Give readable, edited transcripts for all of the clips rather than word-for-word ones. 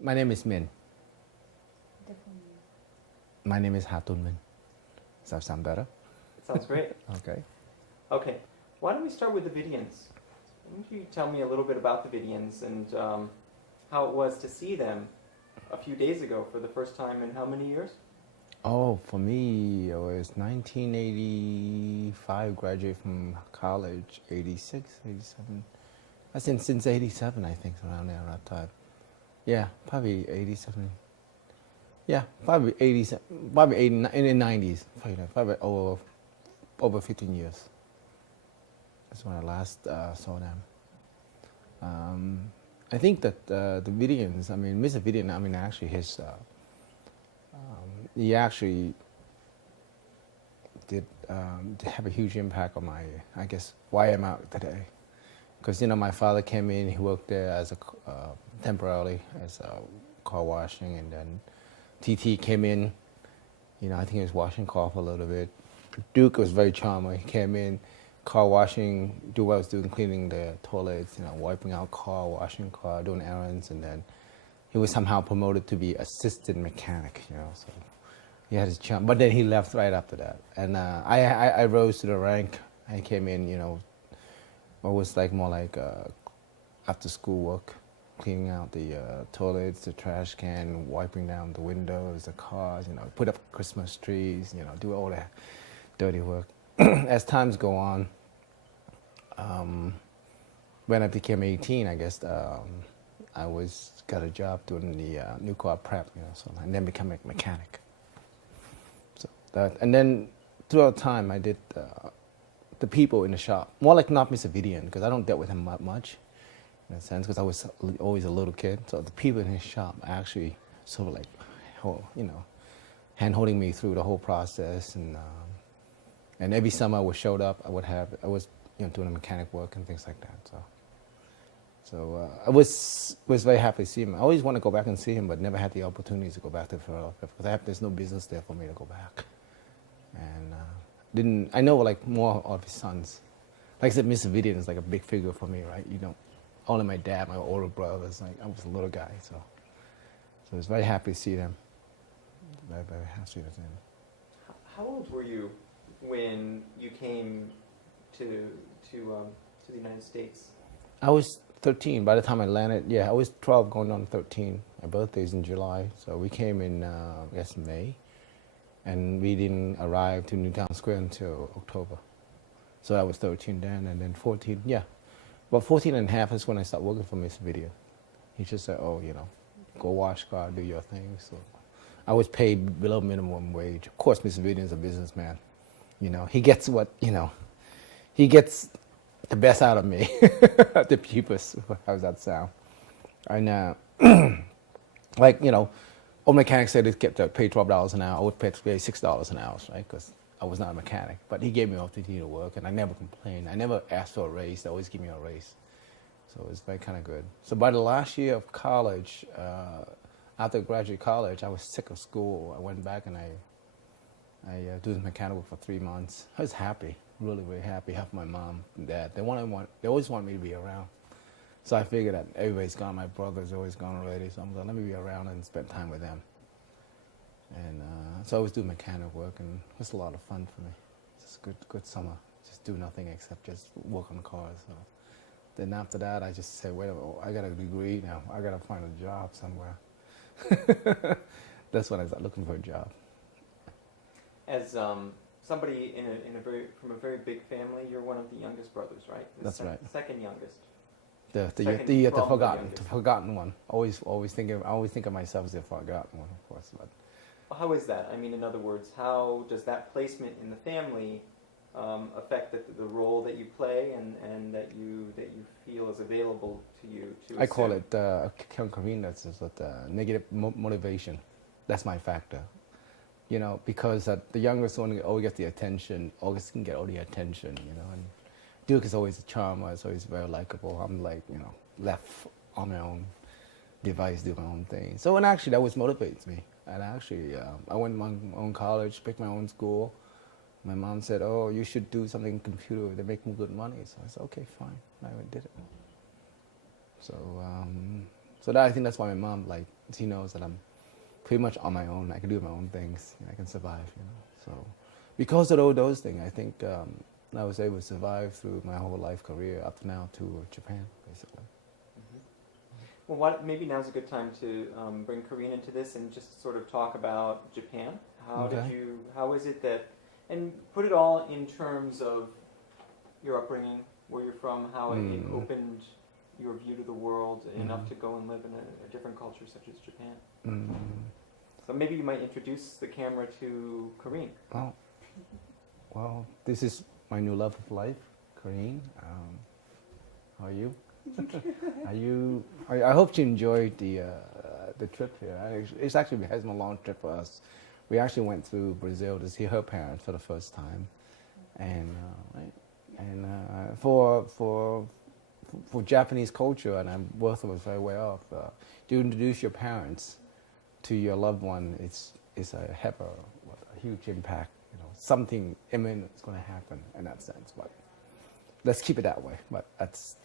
My name is Min. Definitely. My name is Hatun Min. Does that sound better? It sounds great. Okay. Okay, why don't we start with the Vidians? Why don't you tell me a little bit about the Vidians and how it was to see them a few days ago for the first time in how many years? Oh, for me, it was 1985, graduate from college, 86, 87. I since 87, I think, around there, around that time. Yeah, probably 87. Yeah, probably 87, probably 89, in the 90s, probably over 15 years. That's when I last saw them. I think that the Vidians, I mean, Mr. Vidian, I mean, actually, he actually did have a huge impact on my, I guess, why I'm out today. Because, my father came in, he worked there as temporarily as car washing, and then TT came in, I think he was washing car for a little bit. Duke was very charming. He came in, car washing, do what I was doing, cleaning the toilets, wiping out car, washing car, doing errands, and then he was somehow promoted to be assistant mechanic, so he had his charm. But then he left right after that. And I rose to the rank. I came in, what was more like after school work, cleaning out the toilets, the trash can, wiping down the windows, the cars, put up Christmas trees, do all that dirty work. As times go on, when I became 18, I guess I got a job doing the new car prep, and then become a mechanic. So and then throughout time, I did the people in the shop, more like not Mr. Vidian, because I don't deal with him much, in a sense, because I was always a little kid. So the people in his shop actually sort of hand holding me through the whole process, and every summer I was showed up, I was doing the mechanic work and things like that. So I was very happy to see him. I always want to go back and see him, but never had the opportunity to go back to Philadelphia because there's no business there for me to go back. And I know more of his sons. Like I said, Mr. Vidian is like a big figure for me, right? Only my dad, my older brothers. I was a little guy, so I was very happy to see them. Very, very happy to see them. How old were you when you came to the United States? I was 13 by the time I landed. Yeah, I was 12 going on 13. My birthday's in July, so we came in, I guess, May. And we didn't arrive to Newtown Square until October. So I was 13 then, and then 14, yeah. But 14 and a half is when I started working for Mr. Vidian. He just said, go wash car, do your thing. So I was paid below minimum wage. Of course, Mr. Vidian's a businessman. He gets he gets the best out of me, the cheapest. How's that sound? And old mechanics said it kept pay $12 an hour. I would pay $6 an hour, right? Because I was not a mechanic. But he gave me an opportunity to work, and I never complained. I never asked for a raise. They always give me a raise. So it was very kind of good. So by the last year of college, after graduate college, I was sick of school. I went back and I do the mechanic work for 3 months. I was happy, really, really happy. Helped my mom and dad. They always want me to be around. So I figured that everybody's gone. My brother's always gone already. So I'm like, let me be around and spend time with them. And so I always do mechanic work, and it was a lot of fun for me. It's a good summer. Just do nothing except just work on cars. So then after that, I just said, wait a minute, I got a degree now. I got to find a job somewhere. That's when I started looking for a job. As somebody from a very big family, you're one of the youngest brothers, right? That's right. Second youngest. The forgotten one. Always think of myself as the forgotten one, of course. But how is that? I mean, in other words, how does that placement in the family affect the role that you play and that you feel is available to you to assume? I call it Korean. That's negative motivation. That's my factor. Because the youngest one always gets the attention. August can get all the attention. And Duke is always a charmer. It's always very likable. I'm left on my own device, do my own thing. So and actually that was motivates me. And actually, I went to my own college, picked my own school. My mom said, "Oh, you should do something in computer. They make good money." So I said, "Okay, fine." I did it. So So that I think that's why my mom, like, she knows that I'm pretty much on my own. I can do my own things. I can survive. So because of all those things, I think I was able to survive through my whole life career up to now to Japan, basically. Well, maybe now's a good time to bring Karine into this and just sort of talk about Japan. How is it that, and put it all in terms of your upbringing, where you're from, how it opened your view to the world enough to go and live in a different culture such as Japan. So maybe you might introduce the camera to Karine. Oh, well, this is my new love of life, Karine. How are you? I hope you enjoyed the trip here. It's actually has been a long trip for us. We actually went through Brazil to see her parents for the first time, and for Japanese culture, and both of us very well off. To introduce your parents to your loved one, it's have a huge impact. Something imminent is going to happen in that sense. But let's keep it that way. But that's.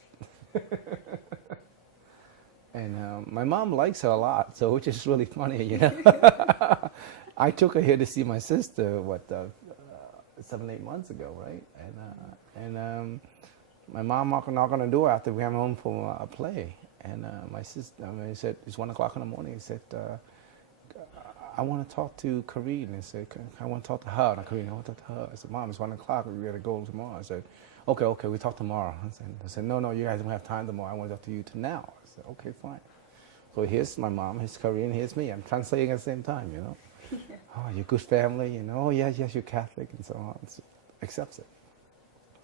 And my mom likes her a lot, so which is really funny, I took her here to see my sister, 7-8 months ago, right? And my mom knocked on the door after we came home from a play, and my sister, he said, it's 1 o'clock in the morning. He said, I want to talk to Karine. I said, I want to talk to her. Not Karine, I want to talk to her. I said, Mom, it's 1 o'clock. We got to go tomorrow. I said, okay, we'll talk tomorrow. I said, no, you guys don't have time tomorrow. I want to talk to you now. I said, okay, fine. So here's my mom, here's Karine, here's me. I'm translating at the same time, Yeah. Oh, you're a good family, Oh, yes, you're Catholic, and so on. So accepts it.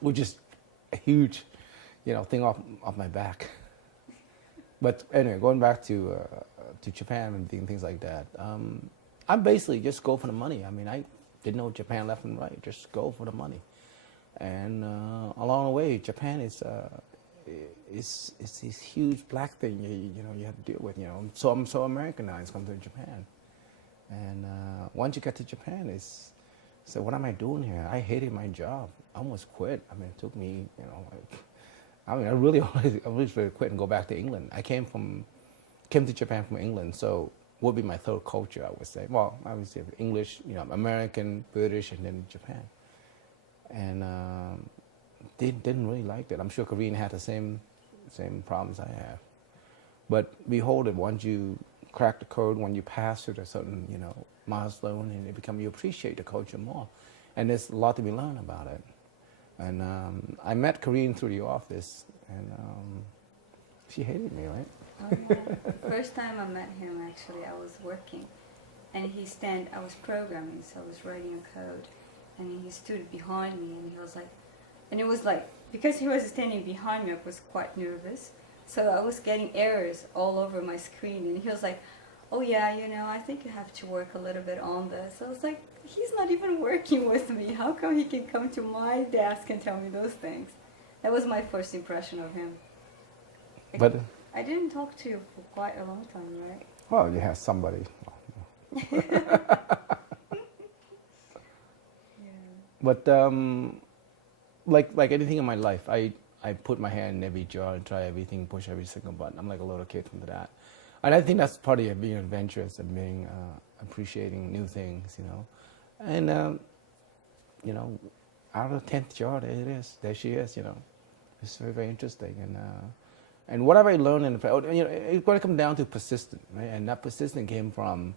Which is a huge, thing off my back. But anyway, going back to Japan and doing things like that, I basically just go for the money. I mean, I didn't know Japan left and right. Just go for the money. And along the way, Japan is this huge black thing you have to deal with. So I'm so Americanized coming to Japan. And once you get to Japan, so what am I doing here? I hated my job. I almost quit. I mean, it took me, I really quit and go back to England. I came to Japan from England, so would be my third culture, I would say. Well, I would say English, American, British, and then Japan. And didn't really like it. I'm sure Karine had the same problems I have. But behold it, once you crack the code, when you pass through a certain, milestone, and you appreciate the culture more. And there's a lot to be learned about it. And I met Karine through the office, and she hated me, right? First time I met him, actually, I was working, and I was programming, so I was writing a code, and he stood behind me, and it was like, because he was standing behind me, I was quite nervous, so I was getting errors all over my screen, and he was like, oh yeah, I think you have to work a little bit on this. I was like, he's not even working with me. How come he can come to my desk and tell me those things? That was my first impression of him. But I didn't talk to you for quite a long time, right? Well, you have somebody. Yeah. But like anything in my life, I put my hand in every jar and try everything, push every single button. I'm like a little kid into that. And I think that's part of being adventurous and being appreciating new things, And out of the 10th jar, there it is. There she is, It's very, very interesting. And what have I learned it's going to come down to persistence, right? And that persistence came from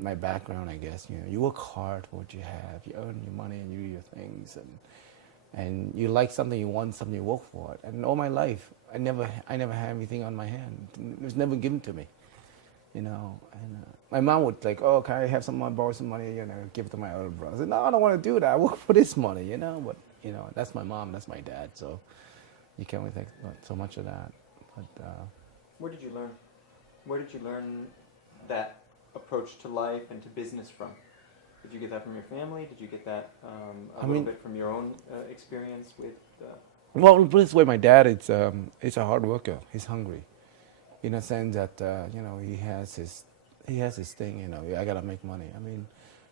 my background, I guess. You work hard for what you have. You earn your money and you do your things, and you like something, you want something, you work for it. And all my life, I never had anything on my hand. It was never given to me, And my mom would like, oh, can I have someone borrow some money? Give it to my older brother. I said, no, I don't want to do that. I work for this money, But that's my mom, that's my dad. So you can't really think so much of that. But where did you learn? Where did you learn that approach to life and to business from? Did you get that from your family? Did you get that a little bit from your own experience with? Well, put it this way, my dad is a hard worker. He's hungry, in a sense that he has his thing. I gotta make money.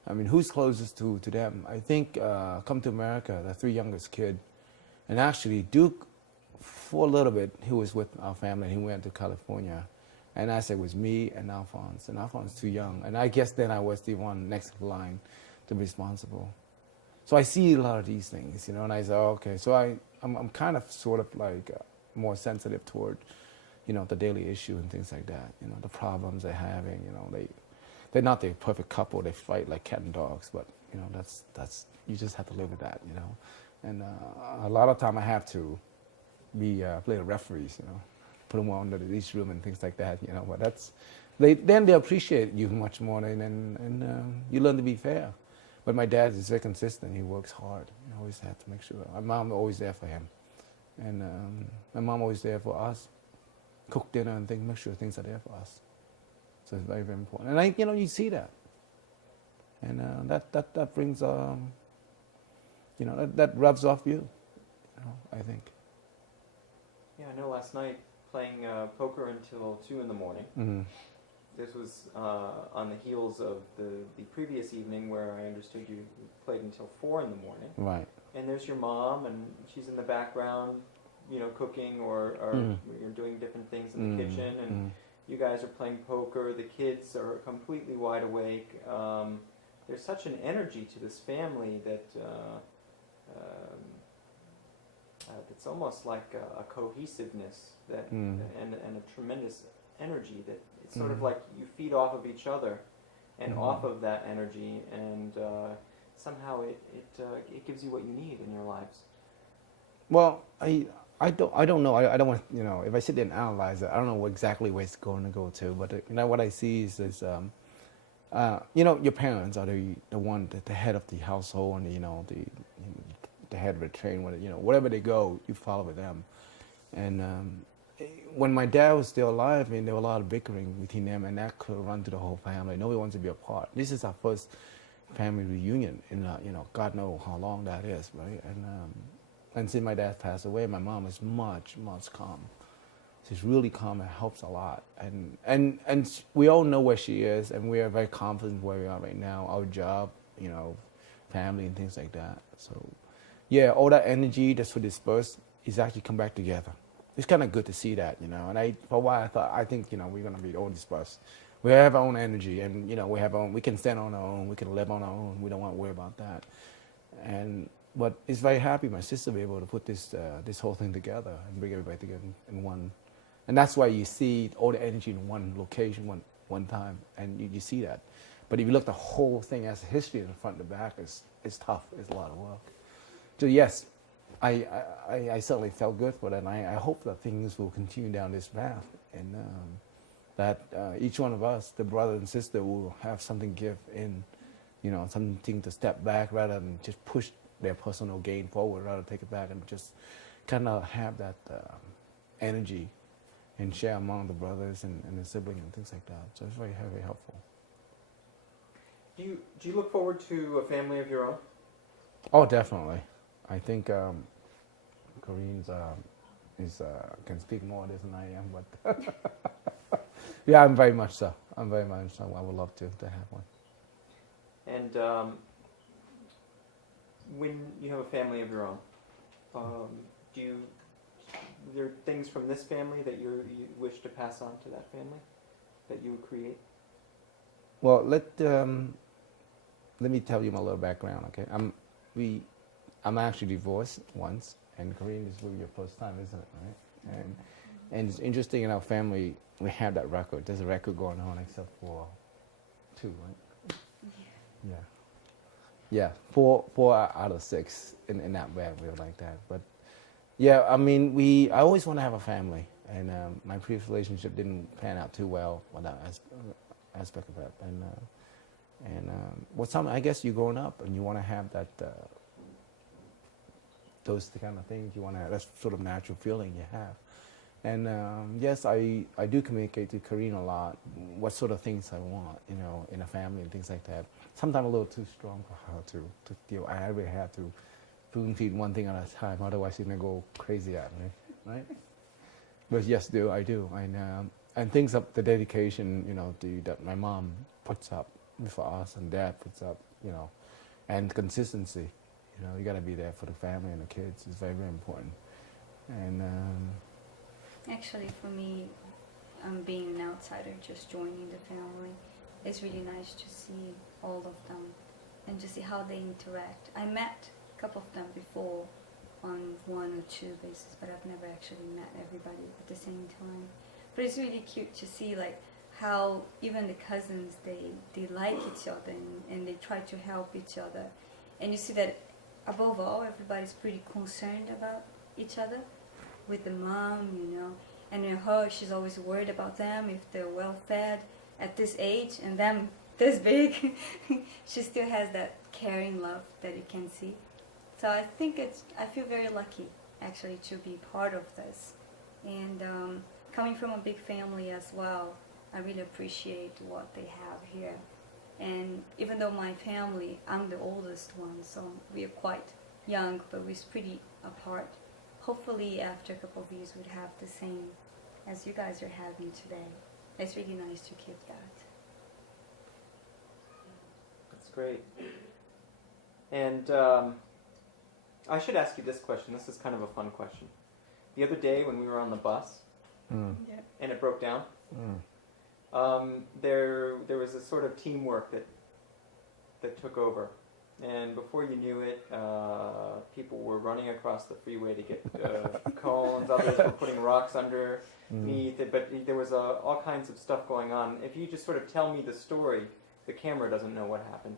I mean, who's closest to them? I think come to America, the 3 youngest kid, and actually Duke for a little bit, he was with our family. He went to California, and I said it was me and Alphonse. And Alphonse was too young, and I guess then I was the one next in line to be responsible. So I see a lot of these things, you know, and I say, oh, okay. So I'm kind of sort of like more sensitive toward, you know, the daily issue and things like that. You know, the problems they're having. You know, they're not the perfect couple. They fight like cat and dogs, but you know, that's you just have to live with that, you know. And a lot of time I have to play the referees, you know, put them under each room and things like that, you know. But then they appreciate you much more, and you learn to be fair. But my dad is very consistent. He works hard. You always have to make sure. My mom always there for him, and my mom always there for us. Cook dinner and things, make sure things are there for us. So it's very, very important. And you see that, and that brings, that rubs off you. You know, I think. Yeah, I know. Last night playing poker until 2 in the morning. Mm-hmm. This was on the heels of the previous evening where I understood you played until 4 in the morning. Right. And there's your mom, and she's in the background, you know, cooking or you're doing different things in the kitchen, and you guys are playing poker. The kids are completely wide awake. There's such an energy to this family that it's almost like a cohesiveness that and a tremendous energy that it's sort of like you feed off of each other and off of that energy, and somehow it gives you what you need in your lives. Well, I don't know. I don't want, you know, if I sit there and analyze it, I don't know exactly where it's going to go to. But you know what I see is you know, your parents are the one, the head of the household, and you know the head of the train. You know, wherever they go, you follow with them. And when my dad was still alive, I mean, there was a lot of bickering between them, and that could run to the whole family. Nobody wants to be apart. This is our first family reunion in you know, God knows how long that is, right? And since my dad passed away, my mom is much, much calm. She's really calm and helps a lot. And we all know where she is, and we are very confident where we are right now, our job, you know, family and things like that. So, yeah, all that energy that's dispersed is actually come back together. It's kind of good to see that, you know. And for a while, I think, you know, we're going to be all dispersed. We have our own energy, and, you know, we can stand on our own, we can live on our own. We don't want to worry about that. But it's very happy my sister be able to put this whole thing together and bring everybody together in one. And that's why you see all the energy in one location, one time, and you see that. But if you look the whole thing as a history in the front to back, it's tough. It's a lot of work. So yes, I certainly felt good for that, and I hope that things will continue down this path, and that each one of us, the brother and sister, will have something to give in, you know, something to step back rather than just push their personal gain forward, rather take it back and just kind of have that energy and share among the brothers and the siblings and things like that. So it's very, very helpful. Do you look forward to a family of your own? Oh, definitely. I think Corinne's can speak more on this than I am, but yeah, I'm very much so. I would love to have one. And when you have a family of your own, are there things from this family that you wish to pass on to that family, that you would create? Well, let me tell you my little background, okay? I'm actually divorced once, and Corinne, this will be your first time, isn't it, right? And it's interesting, in our family, we have that record. There's a record going on except for 2, right? Yeah. Yeah, 4 out of 6 in that band, we were like that. But yeah, I mean, I always want to have a family, and my previous relationship didn't pan out too well with that aspect of that. And I guess you're growing up, and you want to have that, those kind of things. You want to have, that's sort of natural feeling you have. And yes, I do communicate to Corinne a lot what sort of things I want, you know, in a family and things like that. Sometimes a little too strong for her to deal. I really have to spoon feed one thing at a time, otherwise she's gonna go crazy at me, right? But yes, I do. And things of the dedication, you know, that my mom puts up for us and Dad puts up, you know, and consistency. You know, you got to be there for the family and the kids. It's very, very important. And Actually, for me, being an outsider, just joining the family, it's really nice to see all of them and to see how they interact. I met a couple of them before on 1 or 2 basis, but I've never actually met everybody at the same time. But it's really cute to see like how even the cousins, they like each other and they try to help each other. And you see that above all, everybody's pretty concerned about each other with the mom, you know. And in her, she's always worried about them, if they're well fed at this age and them this big. She still has that caring love that you can see. So I think I feel very lucky actually to be part of this. And coming from a big family as well, I really appreciate what they have here. And even though my family, I'm the oldest one, so we are quite young, but we're pretty apart. Hopefully after a couple of years we'd have the same as you guys are having today. It's really nice to keep that. That's great. And I should ask you this question. This is kind of a fun question. The other day when we were on the bus Yeah. and it broke down, there was a sort of teamwork that took over. And before you knew it, people were running across the freeway to get cones. Others were putting rocks underneath it. But there was all kinds of stuff going on. If you just sort of tell me the story, the camera doesn't know what happened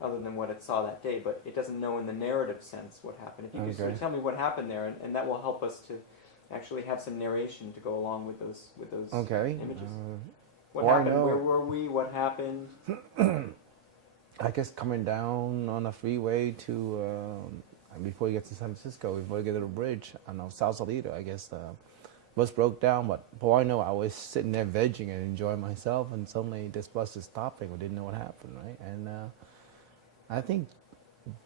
other than what it saw that day, but it doesn't know in the narrative sense what happened. If you could sort of tell me what happened there, and that will help us to actually have some narration to go along with those images. What happened? Where were we? What happened? I guess coming down on the freeway to before you get to San Francisco, before you get to the bridge, I know Sausalito, I guess the bus broke down. But boy, I know I was sitting there vegging and enjoying myself, and suddenly this bus is stopping. We didn't know what happened, right? And I think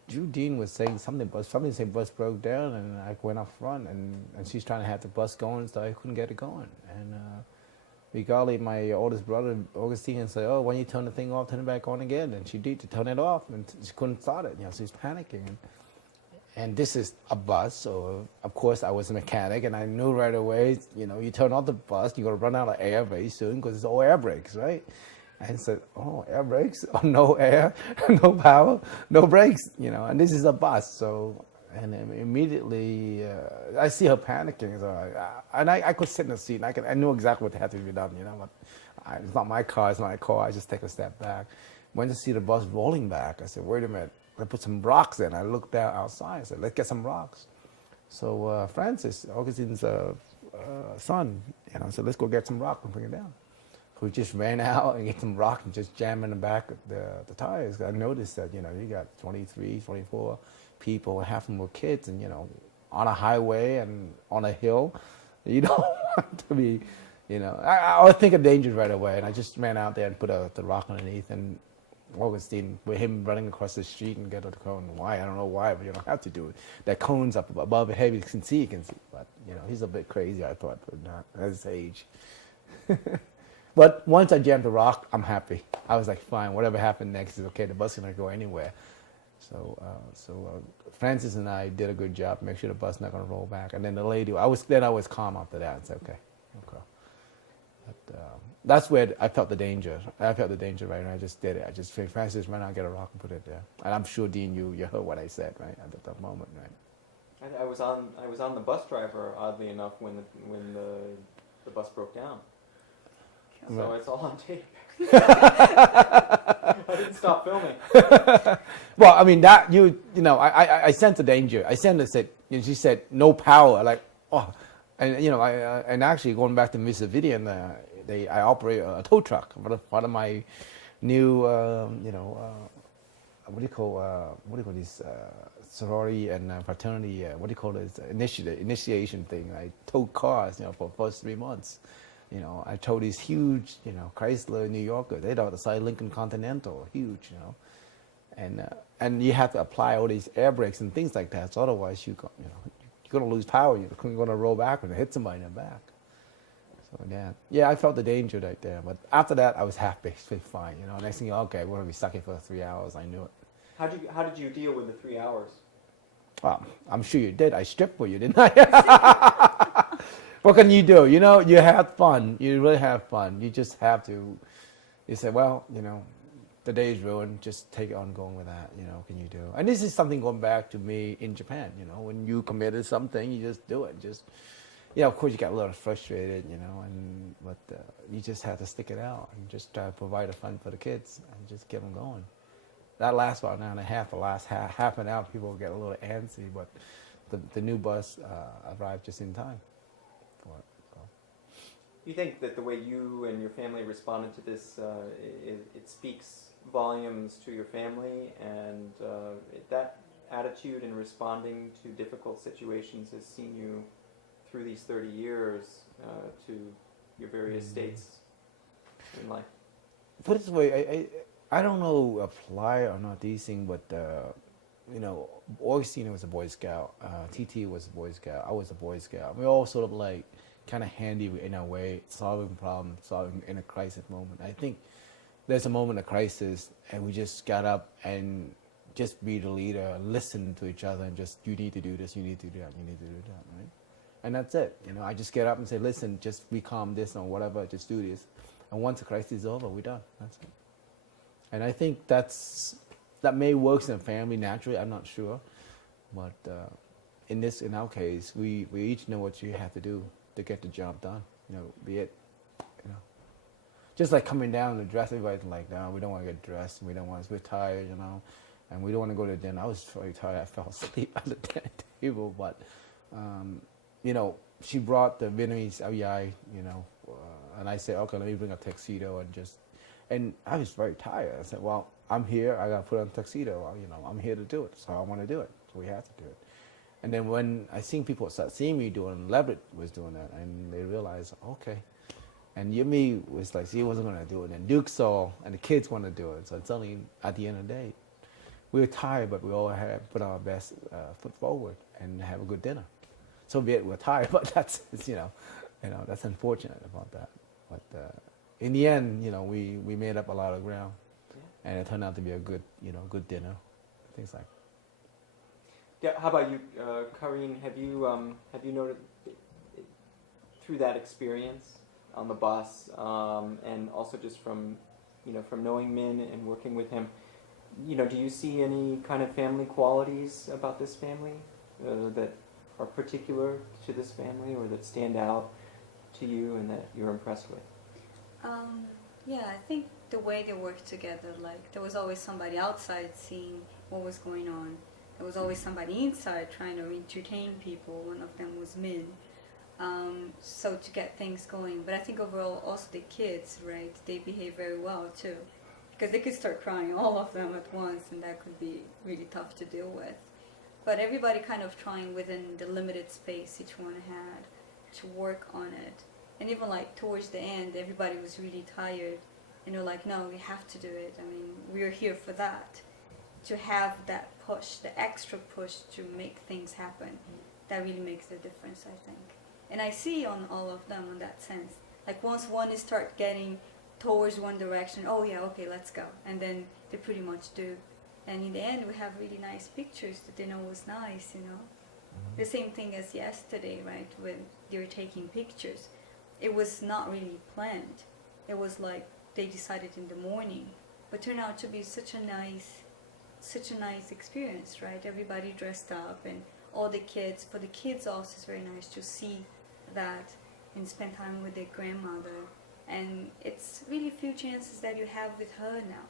Judine was saying something, but somebody said bus broke down, and I went up front, and she's trying to have the bus going, so I couldn't get it going. And regardless, my oldest brother, Augustine, said, "Oh, when you turn the thing off, turn it back on again." And she did to turn it off, and she couldn't start it. You know, she's panicking. And this is a bus, so of course I was a mechanic, and I knew right away, you know, you turn off the bus, you're going to run out of air very soon because it's all air brakes, right? And I said, oh, air brakes? Oh, no air, no power, no brakes, you know, and this is a bus. So, and then immediately I see her panicking. So I could sit in the seat, and I knew exactly what had to be done, you know. But it's not my car, it's not my car. I just take a step back. Went to see the bus rolling back. I said, wait a minute. I put some rocks in. I looked down outside. I said, let's get some rocks. So Francis, Augustine's son, you know, said, let's go get some rock and bring it down. We just ran out and get some rock and just jam in the back of the tires. I noticed that, you know, you got 23, 24 people, and half of them were kids, and, you know, on a highway and on a hill. You don't want to be, you know, I would think of danger right away, and I just ran out there and put the rock underneath, and Augustine, with him running across the street and get to the cone. Why? I don't know why, but you don't have to do it. That cone's up above the head, you can see. But, you know, he's a bit crazy, I thought, but not at his age. But once I jammed the rock, I'm happy. I was like, fine, whatever happened next is okay. The bus is going to go anywhere. So Francis and I did a good job, make sure the bus not going to roll back. And then the lady, I was calm after that and said, okay. But that's where I felt the danger. I felt the danger, right? And I just did it. I just said, Francis, run out, get a rock and put it there. And I'm sure, Dean, you heard what I said, right, at that moment, right? I was on the bus driver, oddly enough, when the bus broke down. So it's all on tape. I didn't stop filming. Well, I mean, that you know, I sensed the danger. I sensed it. Said, you know, she said no power. Like, oh, and you know, and actually going back to Mr. Vidian, I operate a tow truck. Part of my new, you know, what do you call these sorority and fraternity? What do you call it? Initiation thing. I towed cars, you know, for the first 3 months. You know, I towed these huge, you know, Chrysler New Yorker. They about the size Lincoln Continental, huge, you know, and you have to apply all these air brakes and things like that. So otherwise, you're going to lose power. You're going to roll back and hit somebody in the back. So yeah, I felt the danger right there. But after that, I was happy. It's fine, you know. Next thing, okay, we're going to be stuck here for 3 hours. I knew it. How did you deal with the 3 hours? Well, I'm sure you did. I stripped for you, didn't I? What can you do? You know, you have fun. You really have fun. You just have to. You say, well, you know, the day is ruined. Just take it on going with that. You know, what can you do? And this is something going back to me in Japan. You know, when you committed something, you just do it. Just, yeah, of course you got a little frustrated, you know, but you just have to stick it out and just try to provide a fun for the kids and just get them going. That lasts about an hour and a half. The last half an hour, people get a little antsy, but the new bus arrived just in time for it. So. Do you think that the way you and your family responded to this, it speaks volumes to your family, and that attitude in responding to difficult situations has seen you through these 30 years to your various states in life? Put it this way, I don't know apply or not these things, but you know, Augustine was a Boy Scout, TT was a Boy Scout, I was a Boy Scout. We're all sort of like kind of handy in our way, solving problems, solving in a crisis moment. I think there's a moment of crisis, and we just got up and just be the leader, listen to each other, and just, you need to do this, you need to do that, you need to do that, right? And that's it. You know, I just get up and say, listen, just be calm this or whatever, just do this. And once the crisis is over, we're done. That's it. And I think that may work in a family naturally, I'm not sure. But in our case, we each know what you have to do to get the job done. You know, be it, you know. Just like coming down to dress, everybody's like, no, we don't want to get dressed, we don't want to, we're tired, you know, and we don't want to go to dinner. I was very tired, I fell asleep at the dinner table, but you know, she brought the Vietnamese aoyai, you know, and I said, okay, let me bring a tuxedo and I was very tired. I said, well, I'm here, I got to put on a tuxedo, well, you know, I'm here to do it, so I want to do it, so we have to do it. And then when I seen people start seeing me doing, Leverett was doing that, and they realized, okay. And Yumi was like, she wasn't going to do it, and Duke saw, and the kids want to do it, so suddenly, at the end of the day, we were tired, but we all had put our best foot forward and have a good dinner. So be it, we're tired, but that's, you know, that's unfortunate about that. But in the end, you know, we made up a lot of ground, and it turned out to be a good, you know, good dinner, things like. Yeah. How about you, Karine? Have you noted through that experience on the bus, and also just from knowing Min and working with him, you know, do you see any kind of family qualities about this family that are particular to this family, or that stand out to you and that you're impressed with? Yeah, I think the way they work together, like there was always somebody outside seeing what was going on. There was always somebody inside trying to entertain people. One of them was Min. So to get things going. But I think overall also the kids, right, they behave very well too. Because they could start crying, all of them at once, and that could be really tough to deal with. But everybody kind of trying within the limited space each one had to work on it. And even like towards the end, everybody was really tired. And they're like, no, we have to do it. I mean, we're here for that. To have that push, the extra push to make things happen, that really makes a difference, I think. And I see on all of them in that sense. Like once one is start getting towards one direction, oh yeah, okay, let's go. And then they pretty much do. And in the end, we have really nice pictures. The dinner was nice, you know. The same thing as yesterday, right, when they were taking pictures. It was not really planned. It was like they decided in the morning. But turned out to be such a nice experience, right? Everybody dressed up and all the kids. For the kids also, it's very nice to see that and spend time with their grandmother. And it's really few chances that you have with her now.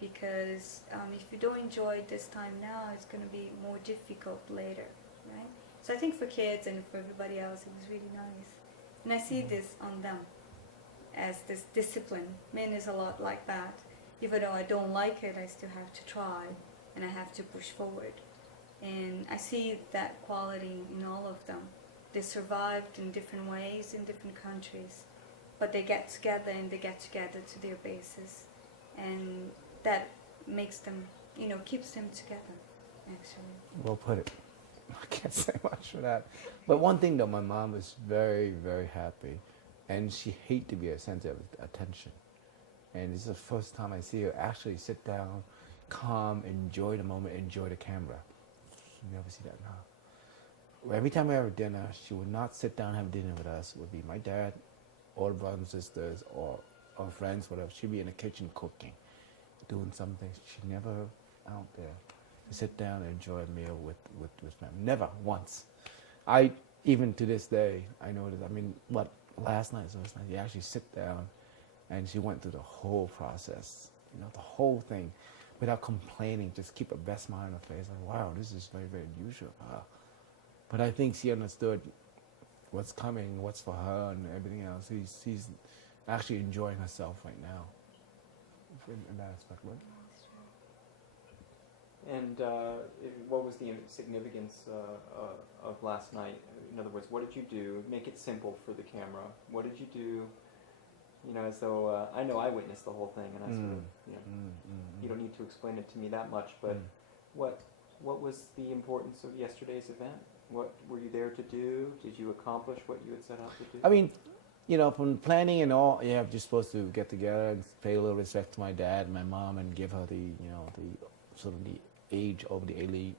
Because if you don't enjoy this time now, it's going to be more difficult later, right? So I think for kids and for everybody else, it was really nice. And I see this on them as this discipline. Min is a lot like that. Even though I don't like it, I still have to try and I have to push forward. And I see that quality in all of them. They survived in different ways in different countries, but they get together and they get together to their bases. And that makes them, you know, keeps them together, actually. Well put it. I can't say much for that. But one thing though, my mom was very, very happy, and she hated to be a center of attention. And this is the first time I see her actually sit down, calm, enjoy the moment, enjoy the camera. You never see that now. every time we have dinner, she would not sit down and have dinner with us. It would be my dad, all the brothers and sisters, or friends, whatever. She'd be in the kitchen cooking, doing something. She never out there to sit down and enjoy a meal with family. Never once. I even to this day, I noticed. I mean, last night, you actually sit down, and she went through the whole process. You know, the whole thing, without complaining. Just keep a best smile on her face. Like, wow, this is very, very unusual. But I think she understood what's coming, what's for her, and everything else. She's actually enjoying herself right now. In that aspect, right? And what was the significance of last night? In other words, what did you do? Make it simple for the camera. What did you do? You know, as though I know I witnessed the whole thing, and I sort of, you know, you don't need to explain it to me that much. But what was the importance of yesterday's event? What were you there to do? Did you accomplish what you had set out to do? I mean, you know, from planning and all, yeah, I'm just supposed to get together and pay a little respect to my dad and my mom, and give her the, you know, the sort of the age over the age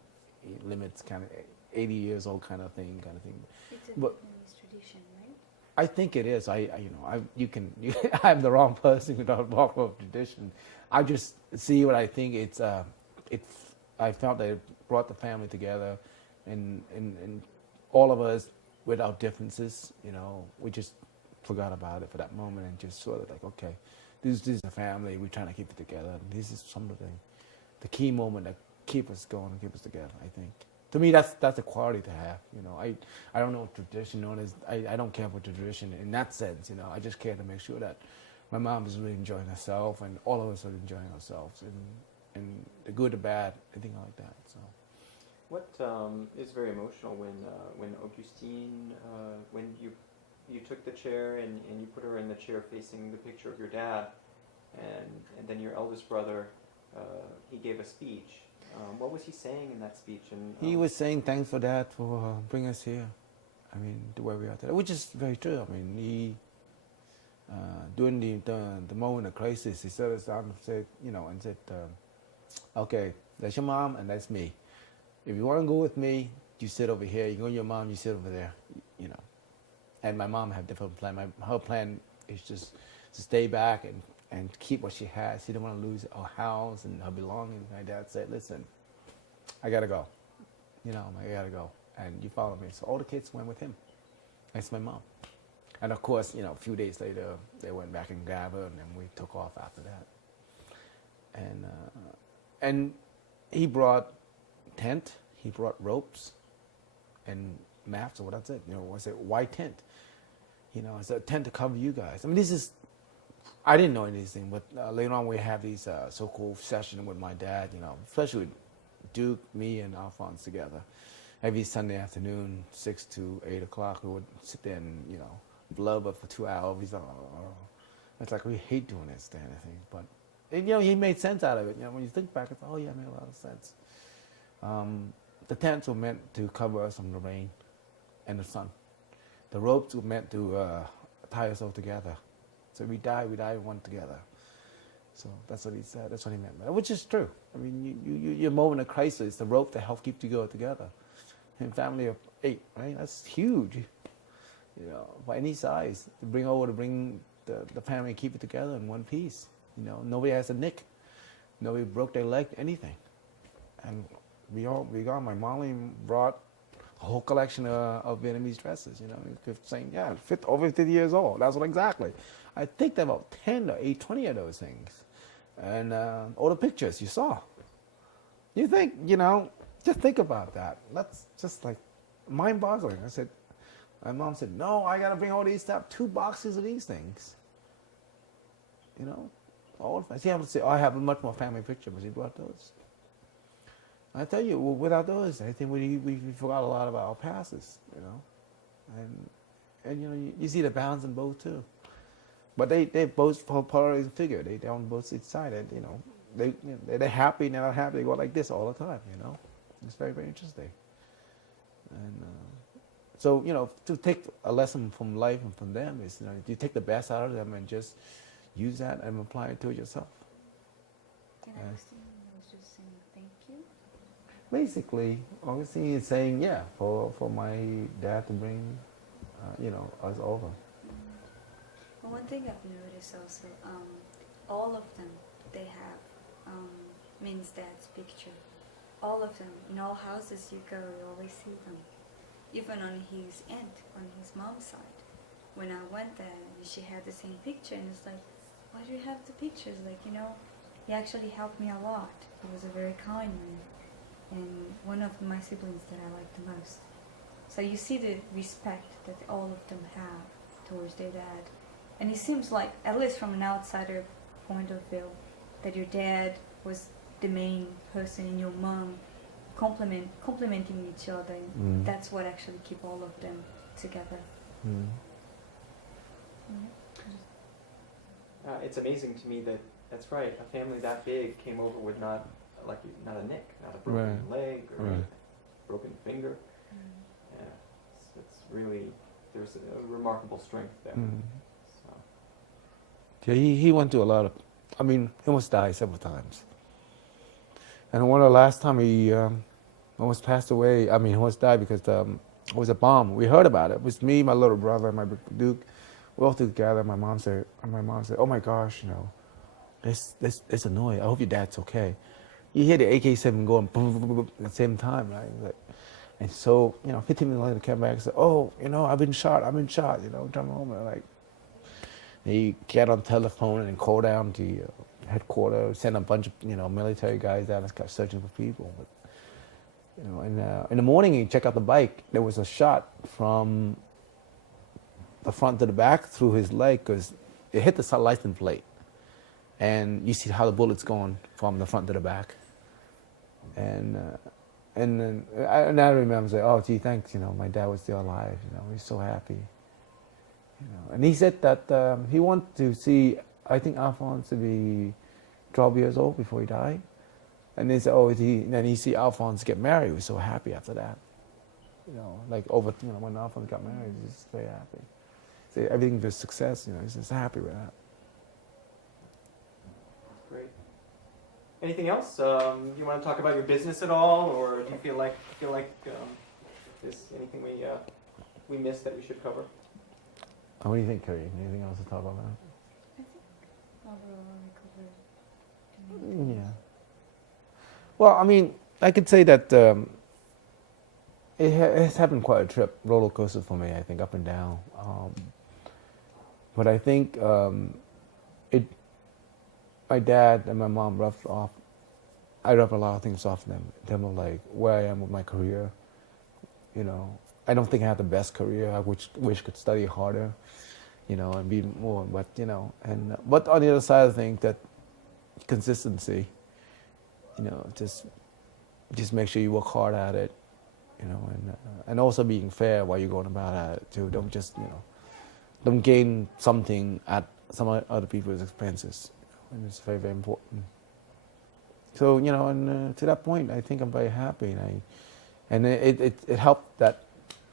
limits, kind of 80 years old kind of thing. It's a But Vietnamese tradition, right? I think it is. I'm the wrong person to talk about tradition. I just see what I think. I felt that it brought the family together, and all of us, without differences, you know, we just forgot about it for that moment and just sort of like, okay, this is a family. We're trying to keep it together. And this is some of the key moment that keep us going and keep us together. I think. To me, that's a quality to have. You know, I don't know what tradition known as. I don't care for tradition in that sense. You know, I just care to make sure that my mom is really enjoying herself, and all of us are enjoying ourselves, and the good, the bad, anything like that. So. What is very emotional when Augustine, when you took the chair and you put her in the chair facing the picture of your dad, and then your eldest brother, he gave a speech. What was he saying in that speech? And he was saying thanks for that, for bringing us here. I mean, to where we are today, which is very true. I mean, he during the moment of crisis, he set us down and said, you know, and said, okay, that's your mom and that's me. If you want to go with me, you sit over here. You go with your mom, you sit over there. You know, and my mom had a different plan. Her plan is just to stay back and keep what she has. She didn't want to lose her house and her belongings. My dad said, listen, I got to go. You know, I got to go. And you follow me. So all the kids went with him. That's my mom. And of course, you know, a few days later, they went back and grabbed her, and then we took off after that. And he brought tent, he brought ropes and mats, or what I said, you know, was it white tent? You know, it's a tent to cover you guys. I mean, I didn't know anything, but later on we have these so-called sessions with my dad, you know, especially with Duke, me, and Alphonse together. Every Sunday afternoon, 6 to 8 o'clock, we would sit there and, you know, blubber for 2 hours. He's like, oh. It's like, we hate doing this kind of thing. But, you know, he made sense out of it. You know, when you think back, it's, oh, yeah, it made a lot of sense. The tents were meant to cover us from the rain and the sun. The ropes were meant to tie us all together. So we die one together. So that's what he said. That's what he meant by it, which is true. I mean, your moment of crisis, the rope to help keep you together. And family of 8, right? That's huge. You know, by any size, to bring the family and keep it together in one piece. You know, nobody has a nick. Nobody broke their leg, anything. And we got, my mom brought a whole collection of Vietnamese dresses, you know, saying, yeah, over 50 years old. That's what exactly. I think there are about 10 or 20 of those things. And all the pictures you saw. You think, you know, just think about that. That's just like mind-boggling. My mom said, no, I got to bring all these stuff, 2 boxes of these things. You know, she had to say, oh, I have a much more family picture, but she brought those. I tell you, without those, I think we forgot a lot about our pasts, you know, and you know, you see the balance in both too, but they both polarizing figure. They on both each side, and you know, they're happy, they're not happy. They go like this all the time, you know. It's very, very interesting, and so you know, to take a lesson from life and from them is, you know, you take the best out of them and just use that and apply it to yourself. And Augustine was just saying thank you. basically, Augustine is saying, yeah, for my dad to bring, us over. Well, one thing I've noticed also, all of them, they have Min's dad's picture. All of them, in all houses you go, you always see them. Even on his aunt, on his mom's side. When I went there, she had the same picture, and it's like, why do you have the pictures? Like, he actually helped me a lot. He was a very kind man, and one of my siblings that I like the most. So you see the respect that all of them have towards their dad. And it seems like, at least from an outsider point of view, that your dad was the main person and your mom complementing each other. And that's what actually keep all of them together. Mm. It's amazing to me that that's right. A family that big came over with not a nick, not a broken leg or a broken finger. Yeah, it's really, there's a remarkable strength there. So. Yeah, he went through a lot of, he almost died several times. And one of the last time he almost passed away, he almost died because it was a bomb. We heard about it. It was me, my little brother, and my Duke. We all together. My mom said, "Oh my gosh, it's annoying. I hope your dad's okay." You hear the AK-7 going boom, boom, boom, boom, at the same time, right? And so, 15 minutes later, came back and said, "Oh, I've been shot. Come home." And he get on telephone and call down to headquarters, send a bunch of military guys out and start searching for people. But, in the morning, he checked out the bike. There was a shot from the front to the back through his leg because it hit the license plate, and you see how the bullet's going from the front to the back. And then I remember saying, "Oh, gee, thanks. My dad was still alive. He's so happy." And he said that he wanted to see, I think Alphonse to be 12 years old before he died. And they said, then he see Alphonse get married. He was so happy after that. When Alphonse got married, he was just very happy. So everything was success, he's just happy with that. Great. Anything else? You want to talk about your business at all, or do you feel like there's anything we missed that we should cover? What do you think, Curry? Anything else to talk about? I think overall we covered. Yeah. Well, I could say that it's happened quite a trip, roller coaster for me, I think, up and down. But I think my dad and my mom I rubbed a lot of things off them in terms of where I am with my career. I don't think I had the best career. I wish could study harder, and be more. But but on the other side, I think that consistency. Just make sure you work hard at it, and also being fair while you're going about it too. Don't just don't gain something at some other people's expenses, and it's very, very important. So and to that point, I think I'm very happy, and it helped that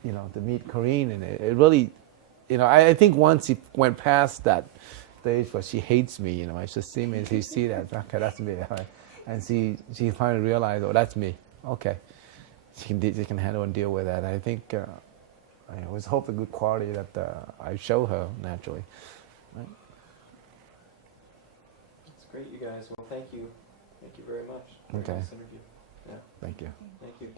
to meet Corinne, and it really, I think once he went past that stage where she hates me, I just see me and she see that, okay, that's me, and she finally realized, oh, that's me, okay, she can handle and deal with that. I think I always hope the good quality that I show her naturally. Right? That's great, you guys. Well, thank you very much. Okay. Nice interview. Yeah. Thank you. Thank you.